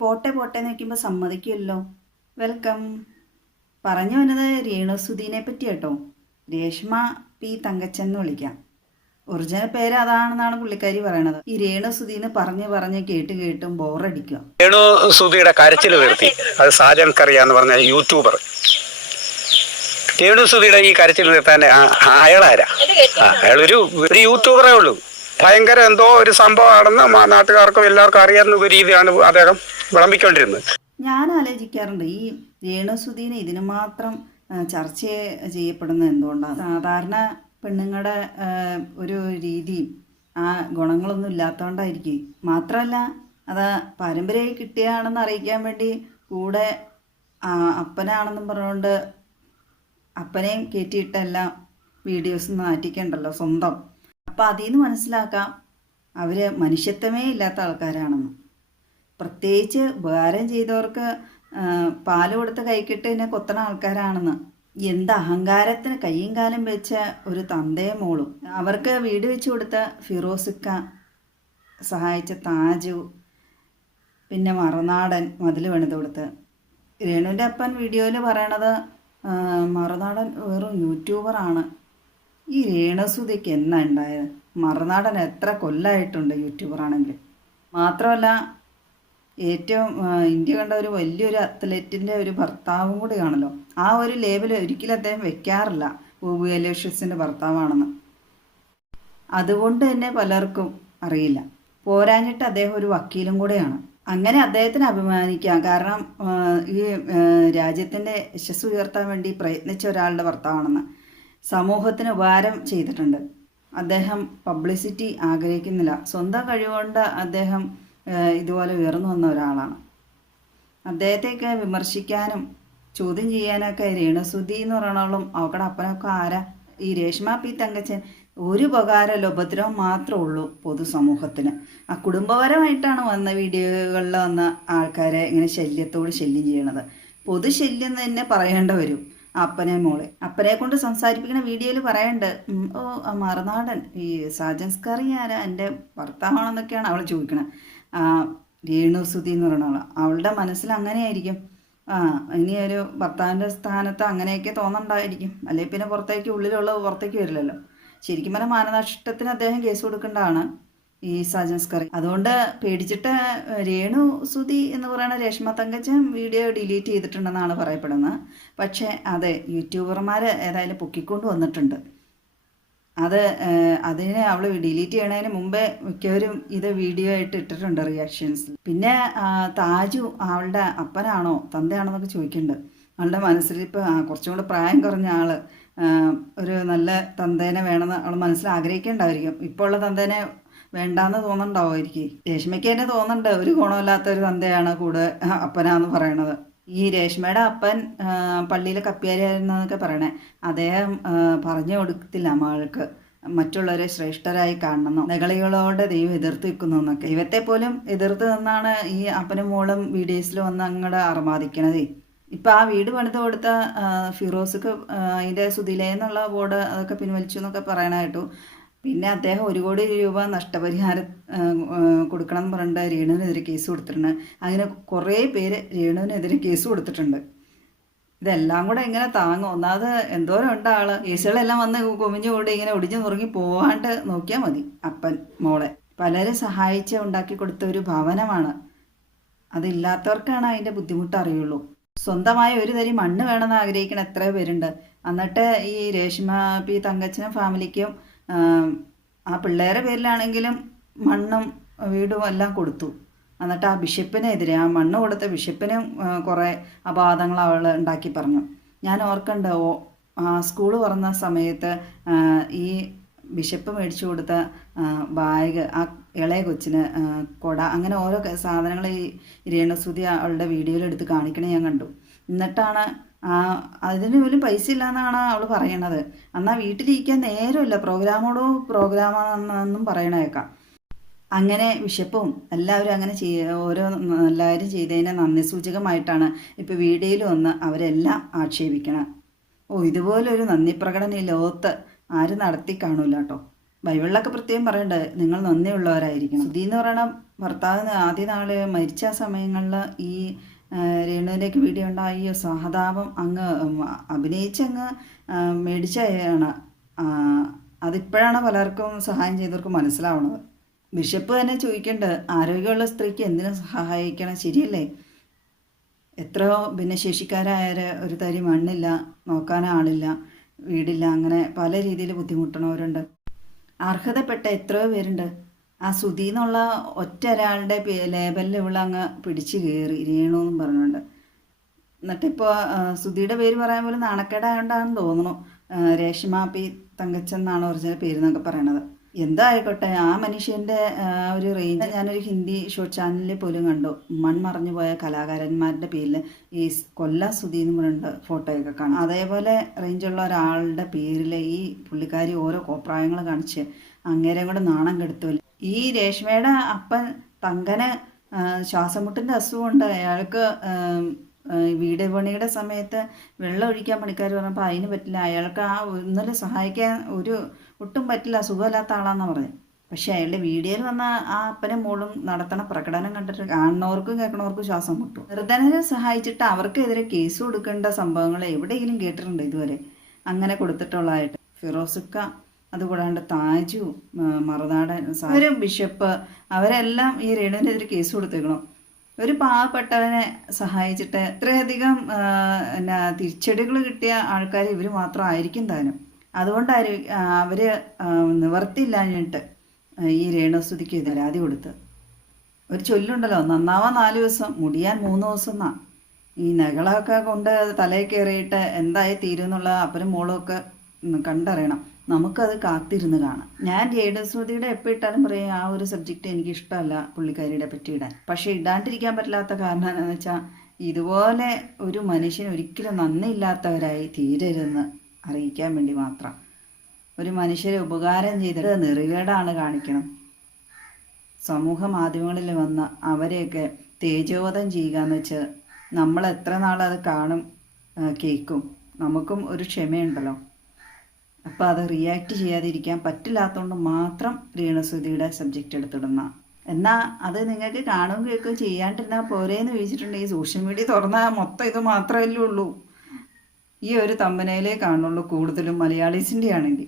പോട്ടെ പോട്ടെ എന്ന് വെക്കുമ്പോൾ സമ്മതിക്കുമല്ലോ. വെൽക്കം. പറഞ്ഞു വന്നത് രേണുസുദീനെ പറ്റി കേട്ടോ. രേഷ്മ പി തങ്കച്ചൻ എന്ന് വിളിക്കാം. ഒറിജിനൽ പേര് അതാണെന്നാണ് പുള്ളിക്കാരി പറയണത്. ഈ രേണുസുധീന്ന് പറഞ്ഞ് പറഞ്ഞ് കേട്ട് കേട്ടും ബോറടിക്കുക. രേണു സുധിയുടെ കരച്ചിൽ നിർത്തി അത് സാജൻ കറിയ എന്ന് പറഞ്ഞ യൂട്യൂബർ. രേണു സുധിയുടെ ഈ കരച്ചിൽ നിർത്താൻ അയാളാരാ? അയാളൊരു ഒരു യൂട്യൂബറേ ഉള്ളൂ. ഭയങ്കര എന്തോ ഒരു സംഭവമാണെന്ന് നാട്ടുകാർക്കും എല്ലാവർക്കും അറിയാവുന്ന ഒരു രീതിയാണ് അദ്ദേഹം വിളമ്പിക്കൊണ്ടിരുന്നത്. ഞാൻ ആലോചിക്കാറുണ്ട് ഈ രേണുസുദീനെ ഇതിന് മാത്രം ചർച്ച ചെയ്യപ്പെടുന്നത് എന്തുകൊണ്ടാണ്? സാധാരണ പെണ്ണുങ്ങളുടെ ഒരു രീതിയും ആ ഗുണങ്ങളൊന്നും ഇല്ലാത്തതുകൊണ്ടായിരിക്കും മാത്രമല്ല അത് പാരമ്പര്യമായി കിട്ടിയാണെന്ന് അറിയിക്കാൻ വേണ്ടി കൂടെ അപ്പനാണെന്നും പറഞ്ഞുകൊണ്ട് അപ്പനെയും കയറ്റിയിട്ടെല്ലാം വീഡിയോസ് നാറ്റിക്കണ്ടല്ലോ സ്വന്തം. അപ്പം അതിൽ നിന്ന് മനസ്സിലാക്കാം അവർ മനുഷ്യത്വമേ ഇല്ലാത്ത ആൾക്കാരാണെന്ന്. പ്രത്യേകിച്ച് ഉപകാരം ചെയ്തവർക്ക് പാൽ കൊടുത്ത് കൈക്കിട്ട് എന്നെ കൊത്തണ ആൾക്കാരാണെന്ന്. എന്ത് അഹങ്കാരത്തിന് കയ്യും കാലം വെച്ച ഒരു തന്തയും മോളും. അവർക്ക് വീട് വെച്ച് കൊടുത്ത ഫിറോസിക്ക സഹായിച്ച താജു പിന്നെ മറുനാടൻ മതിൽ പണിത് കൊടുത്ത്. രേണുവിന്റെ അപ്പൻ വീഡിയോയിൽ പറയണത് മറുനാടൻ വെറും യൂട്യൂബറാണ്. ഈ രേണസുതയ്ക്ക് എന്നാ ഉണ്ടായത് മറുനാടൻ എത്ര കൊല്ലായിട്ടുണ്ട് യൂട്യൂബറാണെങ്കിൽ മാത്രമല്ല ഏറ്റവും ഇന്ത്യ കണ്ട ഒരു വലിയൊരു അത്ലറ്റിന്റെ ഒരു ഭർത്താവും കൂടിയാണല്ലോ. ആ ഒരു ലേബൽ ഒരിക്കലും അദ്ദേഹം വെക്കാറില്ല ബോബു എലോഷ്യസിന്റെ ഭർത്താവാണെന്ന്. അതുകൊണ്ട് തന്നെ പലർക്കും അറിയില്ല. പോരാഞ്ഞിട്ട് അദ്ദേഹം ഒരു വക്കീലും കൂടെയാണ്. അങ്ങനെ അദ്ദേഹത്തിന് അഭിമാനിക്കാം. കാരണം ഈ രാജ്യത്തിന്റെ യശസ് ഉയർത്താൻ വേണ്ടി പ്രയത്നിച്ച ഒരാളുടെ ഭർത്താവാണെന്ന്. സമൂഹത്തിന് ഉപകാരം ചെയ്തിട്ടുണ്ട്. അദ്ദേഹം പബ്ലിസിറ്റി ആഗ്രഹിക്കുന്നില്ല. സ്വന്തം കഴിവുകൊണ്ട് അദ്ദേഹം ഇതുപോലെ ഉയർന്നു വന്ന ഒരാളാണ്. അദ്ദേഹത്തെയൊക്കെ വിമർശിക്കാനും ചോദ്യം ചെയ്യാനൊക്കെ രേണുസുതി എന്ന് പറയണോളും അവക്കടെ അപ്പനൊക്കെ ആരാ? ഈ രേഷ്മ പി തങ്കച്ചൻ ഒരു ഉപകാരമല്ല ഉപദ്രവം മാത്രമേ ഉള്ളൂ പൊതുസമൂഹത്തിന്. ആ കുടുംബപരമായിട്ടാണ് വന്ന വീഡിയോകളിൽ വന്ന ആൾക്കാരെ ഇങ്ങനെ ശല്യത്തോട് ശല്യം ചെയ്യണത്. പൊതുശല്യം തന്നെ പറയേണ്ട വരും. അപ്പനെ മോളെ. അപ്പനെ കൊണ്ട് സംസാരിപ്പിക്കുന്ന വീഡിയോയിൽ പറയണ്ട് ഓ മറുനാടൻ ഈ സാജൻസ്കറി ആരാ? എന്റെ ഭർത്താവാണെന്നൊക്കെയാണ് അവൾ ചോദിക്കണത് രേണു സുധി എന്ന് പറയുന്ന ആൾ. അവളുടെ മനസ്സിൽ അങ്ങനെയായിരിക്കും. ആ ഇനി ഒരു ഭർത്താവിന്റെ സ്ഥാനത്ത് അങ്ങനെയൊക്കെ തോന്നണ്ടായിരിക്കും. അല്ലെങ്കിൽ പിന്നെ പുറത്തേക്ക് ഉള്ളിലുള്ള പുറത്തേക്ക് വരില്ലല്ലോ. ശരിക്കും പറഞ്ഞാൽ മാനനഷ്ടത്തിന് അദ്ദേഹം കേസ് കൊടുക്കേണ്ടതാണ് ഈ സജൻസ്കറി അതുകൊണ്ട് പേടിച്ചിട്ട് രേണു സുതി എന്ന് പറയുന്ന രേഷ്മ തങ്കച്ചൻ വീഡിയോ ഡിലീറ്റ് ചെയ്തിട്ടുണ്ടെന്നാണ് പറയപ്പെടുന്നത്. പക്ഷേ അതെ യൂട്യൂബർമാർ ഏതായാലും പൊക്കിക്കൊണ്ട് വന്നിട്ടുണ്ട്. അത് അതിനെ അവൾ ഡിലീറ്റ് ചെയ്യണതിന് മുമ്പേ മിക്കവരും ഇത് വീഡിയോ ആയിട്ട് ഇട്ടിട്ടുണ്ട് റിയാക്ഷൻസ്. പിന്നെ താജു അവളുടെ അപ്പനാണോ തന്തയാണോ എന്നൊക്കെ ചോദിക്കുന്നുണ്ട് അവളുടെ മനസ്സിൽ ഇപ്പോൾ കുറച്ചും കൂടെ പ്രായം കുറഞ്ഞ ആൾ ഒരു നല്ല തന്തേനെ വേണമെന്ന് അവൾ മനസ്സിൽ ആഗ്രഹിക്കേണ്ടായിരിക്കും. ഇപ്പോൾ ഉള്ള തന്തേനെ വേണ്ടാന്ന് തോന്നുന്നുണ്ടാവുമായിരിക്കും. രേഷ്മയ്ക്ക് തന്നെ തോന്നുന്നുണ്ട്. ഒരു ഗുണമില്ലാത്ത ഒരു തന്തയാണ് കൂടെ അപ്പനാന്ന് പറയണത്. ഈ രേഷ്മയുടെ അപ്പൻ പള്ളിയിലെ കപ്പ്യാരിയായിരുന്നൊക്കെ പറയണേ. അദ്ദേഹം പറഞ്ഞു കൊടുക്കത്തില്ല മകൾക്ക്. മറ്റുള്ളവരെ ശ്രേഷ്ഠരായി കാണണം നെകളികളോടെ ദൈവം എതിർത്ത് നിൽക്കുന്നു എന്നൊക്കെ. ഇവത്തെ പോലും എതിർത്ത് നിന്നാണ് ഈ അപ്പനും മോളും വീഡിയോസിൽ വന്ന് അങ്ങോട്ട് അർമാദിക്കണതേ. ഇപ്പം ആ വീട് പണിത് കൊടുത്ത ഫിറോസ്ക്ക് അതിന്റെ സുതിലേ എന്നുള്ള ബോർഡ് അതൊക്കെ പിൻവലിച്ചു എന്നൊക്കെ പറയണായിട്ടു പിന്നെ അദ്ദേഹം ഒരു കോടി രൂപ നഷ്ടപരിഹാരം കൊടുക്കണം എന്ന് പറഞ്ഞിട്ട് രേണുവിനെതിരെ കേസ് കൊടുത്തിട്ടുണ്ട് അങ്ങനെ കുറേ പേര് രേണുവിനെതിരെ കേസ് കൊടുത്തിട്ടുണ്ട്. ഇതെല്ലാം കൂടെ എങ്ങനെ താങ്ങും. ഒന്നാമത് എന്തോരം ഉണ്ട് ആൾ. കേസുകളെല്ലാം വന്ന് കുമിഞ്ഞു കൂടി ഇങ്ങനെ ഒടിഞ്ഞു നുറുങ്ങി പോവാണ്ട് നോക്കിയാൽ മതി അപ്പൻ മോളെ. പലരും സഹായിച്ച് ഉണ്ടാക്കി കൊടുത്ത ഒരു ഭവനമാണ്. അതില്ലാത്തവർക്കാണ് അതിന്റെ ബുദ്ധിമുട്ട് അറിയുള്ളൂ. സ്വന്തമായ ഒരു തരി മണ്ണ് വേണമെന്ന് ആഗ്രഹിക്കുന്ന എത്ര പേരുണ്ട്. എന്നിട്ട് ഈ രേഷ്മ പി തങ്കച്ചനും ഫാമിലിക്കും ആം, പിള്ളേരെ പേരിലാണെങ്കിലും മണ്ണും വീടും എല്ലാം കൊടുത്തു. എന്നിട്ട് ആ ബിഷപ്പിനെതിരെ ആ മണ്ണ് കൊടുത്ത ബിഷപ്പിനും കുറേ അപാധങ്ങൾ അവൾ ഉണ്ടാക്കി പറഞ്ഞു. ഞാൻ ഓർക്കണ്ട ഓ സ്കൂൾ തുറന്ന സമയത്ത് ഈ ബിഷപ്പ് മേടിച്ചു കൊടുത്ത ബാഗ് ആ ഇളയ കൊച്ചിന് കൊട അങ്ങനെ ഓരോ സാധനങ്ങൾ ഈ രേണസുതി അവളുടെ വീഡിയോയിൽ എടുത്ത് കാണിക്കണേ ഞാൻ കണ്ടു. എന്നിട്ടാണ് അതിന് പോലും പൈസ ഇല്ലയെന്നാണ് അവൾ പറയണത്. എന്നാൽ വീട്ടിലിരിക്കാൻ നേരമില്ല. പ്രോഗ്രാമോടോ പ്രോഗ്രാമാണെന്നും പറയണേക്കാം. അങ്ങനെ വിശപ്പും എല്ലാവരും അങ്ങനെ ചെയ്യ ഓരോ എല്ലാവരും ചെയ്തതിന് നന്ദി സൂചകമായിട്ടാണ് ഇപ്പോൾ വീഡിയോയിൽ വന്ന് അവരെല്ലാം ആക്ഷേപിക്കണം. ഓ ഇതുപോലൊരു നന്ദി പ്രകടനം ലോകത്ത് ആരും നടത്തി കാണൂല കേട്ടോ. ബൈബിളിലൊക്കെ പ്രത്യേകം പറയണ്ട നിങ്ങൾ നന്ദിയുള്ളവരായിരിക്കണം സുധി എന്ന് പറയണ ഭർത്താവ് ആദ്യ നാൾ മരിച്ച സമയങ്ങളിൽ ഈ രേണുവിനേക്ക് വീഡിയോ ഉണ്ടായി സഹതാപം അങ്ങ് അഭിനയിച്ചങ്ങ് മേടിച്ചാണ് അതിപ്പോഴാണ് പലർക്കും സഹായം ചെയ്തവർക്ക് മനസ്സിലാവുന്നത് ബിഷപ്പ് തന്നെ ചോദിക്കേണ്ട ആരോഗ്യമുള്ള സ്ത്രീക്ക് എന്തിനു സഹായിക്കണം? ശരിയല്ലേ? എത്രയോ ഭിന്നശേഷിക്കാരായ ഒരു തരി മണ്ണില്ല നോക്കാൻ ആളില്ല വീടില്ല അങ്ങനെ പല രീതിയിൽ ബുദ്ധിമുട്ടണവരുണ്ട്. അർഹതപ്പെട്ട എത്രയോ പേരുണ്ട്. ആ സുതി എന്നുള്ള ഒറ്റ ഒരാളുടെ ലേബലിൽ അങ്ങ് പിടിച്ചു കയറി രേണു എന്നും പറഞ്ഞുകൊണ്ട്. എന്നിട്ടിപ്പോൾ സുധിയുടെ പേര് പറയാൻ പോലും നാണക്കേടായോണ്ടാണെന്ന് തോന്നുന്നു. രേഷ്മാപ്പി രേഷ്മ പി തങ്കച്ചൻ എന്നാണ് ഒറിജിനൽ പേര് എന്നൊക്കെ പറയണത്. എന്തായിക്കോട്ടെ ആ മനുഷ്യന്റെ ഒരു റേഞ്ച് ഞാനൊരു ഹിന്ദി ഷോർട്ട് ചാനലിൽ പോലും കണ്ടു. മൺമറഞ്ഞു പോയ കലാകാരന്മാരുടെ പേരിൽ ഈ കൊല്ല സുധി എന്ന് പറഞ്ഞിട്ട് ഫോട്ടോയൊക്കെ കാണാം. അതേപോലെ റേഞ്ചുള്ള ഒരാളുടെ പേരിൽ ഈ പുള്ളിക്കാരി ഓരോ കോപ്രായങ്ങൾ കാണിച്ച് അങ്ങേരെ കൂടെ നാണം കെടുത്തു. ഈ രേഷ്മയുടെ അപ്പൻ തങ്കന് ശ്വാസമുട്ടിന്റെ അസുഖമുണ്ട്. അയാൾക്ക് വീട് പണിയുടെ സമയത്ത് വെള്ളം ഒഴിക്കാൻ പണിക്കാർ പറഞ്ഞപ്പോൾ അതിന് പറ്റില്ല. അയാൾക്ക് ആ ഇന്നലെ സഹായിക്കാൻ ഒരു ഒട്ടും പറ്റില്ല സുഖമില്ലാത്ത ആളാന്നാണ് പറഞ്ഞത് പക്ഷേ അയാളുടെ വീഡിയോയിൽ വന്ന ആ അപ്പനും മോളും നടത്തണ പ്രകടനം കണ്ടിട്ട് കാണുന്നവർക്കും കേൾക്കണവർക്കും ശ്വാസം മുട്ടും. നിർധനരെ സഹായിച്ചിട്ട് അവർക്കെതിരെ കേസ് കൊടുക്കേണ്ട സംഭവങ്ങൾ എവിടെയെങ്കിലും കേട്ടിട്ടുണ്ട് ഇതുവരെ? അങ്ങനെ കൊടുത്തിട്ടുള്ളതായിട്ട്. ഫിറോസുക്ക അതുകൂടാണ്ട് താജു മറുനാടൻ ഒരു ബിഷപ്പ് അവരെല്ലാം ഈ രേണുവിനെതിരെ കേസ് കൊടുത്തേക്കണം. ഒരു പാവപ്പെട്ടവനെ സഹായിച്ചിട്ട് ഇത്രയധികം എന്നാ തിരിച്ചടികൾ കിട്ടിയ ആൾക്കാർ ഇവർ മാത്രമായിരിക്കും താനും. അതുകൊണ്ടായിരിക്കും അവർ നിവർത്തിയില്ലാഞ്ഞിട്ട് ഈ രേണുസ്തുതിക്ക് പരാതി കൊടുത്ത്. ഒരു ചൊല്ലുണ്ടല്ലോ നന്നാവാൻ നാല് ദിവസം മുടിയാൻ മൂന്ന് ദിവസം എന്നാ. ഈ നകളൊക്കെ കൊണ്ട് തലയിൽ കയറിയിട്ട് എന്തായി തീരും എന്നുള്ള അപ്പനും മോളും കണ്ടറിയണം. നമുക്കത് കാത്തിരുന്ന് കാണാം. ഞാൻ രേണുസ്തുതിയുടെ എപ്പോൾ ഇട്ടാലും പറയും ആ ഒരു സബ്ജക്റ്റ് എനിക്ക് ഇഷ്ടമല്ല പുള്ളിക്കാരിയുടെ പറ്റി ഇടാൻ. പക്ഷേ ഇടാണ്ടിരിക്കാൻ പറ്റില്ലാത്ത കാരണം എന്താണെന്ന് വെച്ചാൽ ഇതുപോലെ ഒരു മനുഷ്യൻ ഒരിക്കലും നന്ദിയില്ലാത്തവരായി തീരരുതെന്ന് അറിയിക്കാൻ വേണ്ടി മാത്രം. ഒരു മനുഷ്യരെ ഉപകാരം ചെയ്തിട്ട് നെറുകേടാണ് കാണിക്കണം. സമൂഹ മാധ്യമങ്ങളിൽ വന്ന് അവരെയൊക്കെ തേജോവധം ചെയ്യുക എന്ന് വെച്ച് നമ്മൾ എത്ര നാളത് കാണും കേൾക്കും. നമുക്കും ഒരു ക്ഷമയുണ്ടല്ലോ. അപ്പോൾ അത് റിയാക്ട് ചെയ്യാതിരിക്കാൻ പറ്റില്ലാത്തതുകൊണ്ട് മാത്രം രീണസുതിയുടെ സബ്ജക്റ്റ് എടുത്തിടുന്ന. എന്നാൽ അത് നിങ്ങൾക്ക് കാണുകയും കേൾക്കുകയും ചെയ്യാണ്ടിരുന്നാൽ പോരേന്ന് ചോദിച്ചിട്ടുണ്ടെങ്കിൽ സോഷ്യൽ മീഡിയ തുറന്നാൽ മൊത്തം ഇത് മാത്രമല്ലേ ഉള്ളൂ. ഈ ഒരു തമ്പനയിലേ കാണുള്ളൂ കൂടുതലും മലയാളീസിന്റെ ആണെങ്കിൽ